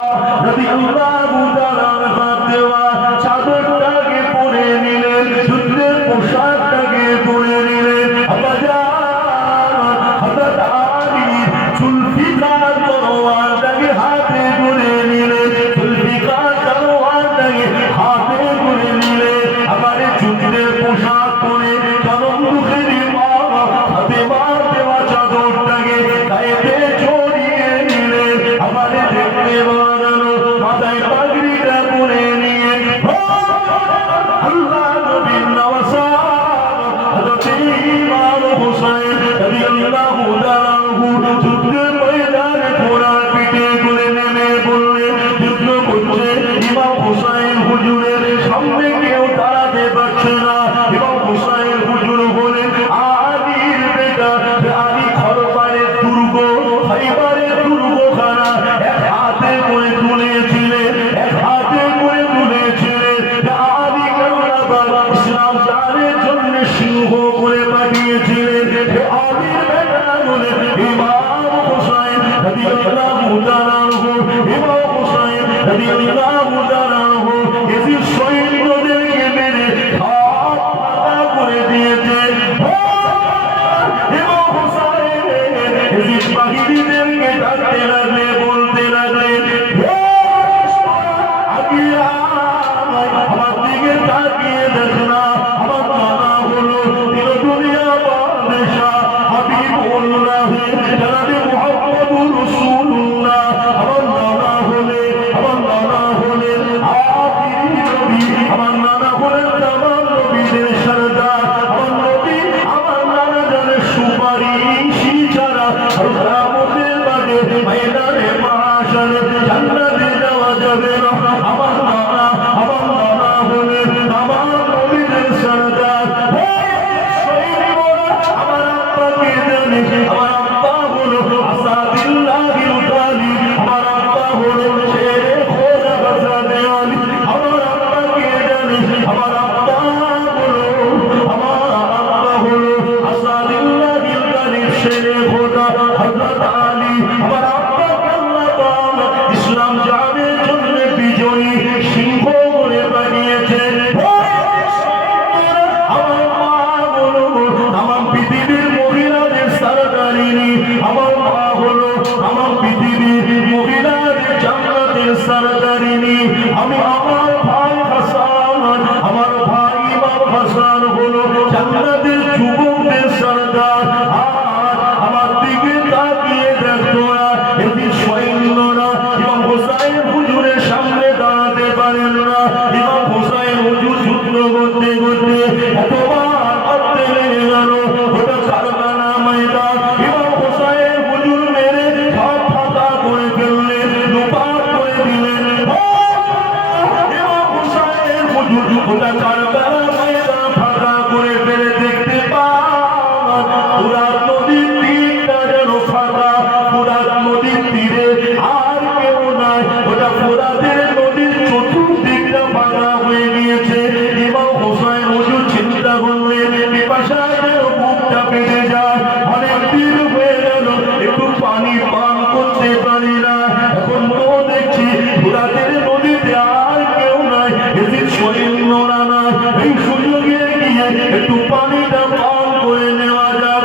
রাদিয়াল্লাহু তাআলার হাত দেওয়া চাদরটাকে পরে নিলেন, যুদ্ধের পোশাকটাকে পরে নিলেন। হযরত আলীর জুলফিকার তরোয়ারটাকে হাতে ধরে নিলেন, জুলফিকার তরোয়ারটাকে হাতে ধরে নিলেন। আবার যুদ্ধের পোশাক পরে কারণ মুখের মা ফাতেমা দেওয়া চাদরটাকে গায়েতে জড়িয়ে নিলেন। আবার দেখতে মাথায় পাগড়িটা পরে নিয়ে আল্লাহ নবীর নওয়াজা হযরত ইমাম হুসাইন রাদিয়াল্লাহু তাআলা আনহু যুদ্ধের ময়দানে ঘোড়ার পিঠে করে নেমে পড়লেন। যুদ্ধ করছে, ইমাম হুসাইন হুজুরের সামনে কেউ দাঁড়াতে পারছে না। ইমাম হুসাইন হুজুর বলেন, আলীর বেটা, আলী খরবারের দুর্গ, খাইবারের দুর্গখানা এক হাতে করে তুলেছিলেন, এক হাতে করে তুলেছিলেন। আলী কারবালার ইসলাম জানের জন্য সিংহ করে পাঠিয়েছিলেন। আলীর বেটা বলে ইমাম হুসাইন রাদিয়াল্লাহু তাআলা আনহু, ইমাম হুসাইন রাদিয়াল্লাহু তাআলা আনহু এজিদ সৈন্যদেরকে মেরে হাত পাকা করে দিয়েছে। ইমাম হুসাইন এজিদ বাহিনীদেরকে ডাকতে লাগলে, বলতে লাগলেন, আমার দিকে তাকিয়ে দেখ না, আমার নানা হলো দুনিয়া বাদশাহ হাবিবুল্লাহ জনাবে মুহাম্মদুর রাসূলুল্লাহ। আমার নানা হলেন আখিরি নবী, আমার নানা হলেন তামাম নবীদের সরদার। আমার নবী, আমার নানা জানে সুপারিশি ছাড়া কিয়ামতের মাঠে ময়দানে মাহশারে জান্নাতে যাওয়া যাবে না। আমার নানা হলেন আমার নবীদের সরদার। আমার আব্বাকে জানে, আমার আব্বা হলো আসাদুল্লাহিল গালিব, আমার আব্বা হলো শেরে খোদা হাসানে আলী। আমার আব্বাকে জানে, আমার আব্বা হলো আসাদুল্লাহিল গালিব, শেরে খোদা হযরত আলী। আমার আব্বাকে আল্লাহ তাআলা ইসলাম জানের জন্য বিজয়ী সিংহ করে বানিয়েছেন। আমার মা হলো আমার পৃথিবীর মহিলাদের সরদারিনী, আমার মা হলো আমার পৃথিবীর মহিলাদের জান্নাতের সরদারিনী। আমি আমার ভাই হাসান, আমার ভাই ইমাম হাসান হলো জান্নাতের যুবকদের সরদার। আমার দিকে তাকিয়ে দেখো না, এটি সৈন্যরা ইমাম হুসাইন হুজুরের সামনে দাঁড়াতে পারেন না। ইমাম হুসাইন হুজুর যুদ্ধ করতে করতে এতবার করতে লেগে গেল, ওটা কারখানা ময়দান। ইমাম হুসাইন হুজুর মেরে সব ফাঁকা করে ফেললেন, লোপাট করে দিলেন। ইমাম হুসাইন হুজুর ওটা কারখানা ময়দান ফাঁকা করে ফেলে দেখতে পান পুরা নদীর তীরটা যেন ফাঁকা, পুরা নদীর তীরে আর কেউ নাই। ওটা ফোরাতের নদীর চতুর্দিকটা ফাঁকা হয়ে গিয়েছে। ইমাম হুসাইন হুজুর চিন্তা করলেন, পিপাসা যেন বুকটা পেটে যায়, অনেক দিন হয়ে গেল একটু পানি পান করতে পারি না। এখন তো দেখছি ফোরাতের নদীতে আর কেউ নাই, এজিদ সৈন্যরা নাই। এই সুযোগে গিয়ে একটু পানিটা পান করে নেওয়া যায়।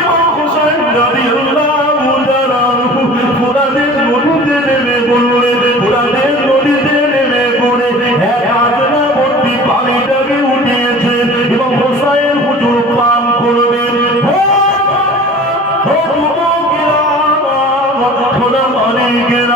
ইমাম হুসাইন রাদিয়াল্লাহু তাআলা আনহু ফোরাতের নদীতে নেমে পড়লেন। ফোরাতের নদীতে নেমে পড়ে এক আজনা ভর্তি পানিটাকে উঠিয়েছেন। ইমাম হুসাইন হুজুর পান করবেন। খোদা মালিকের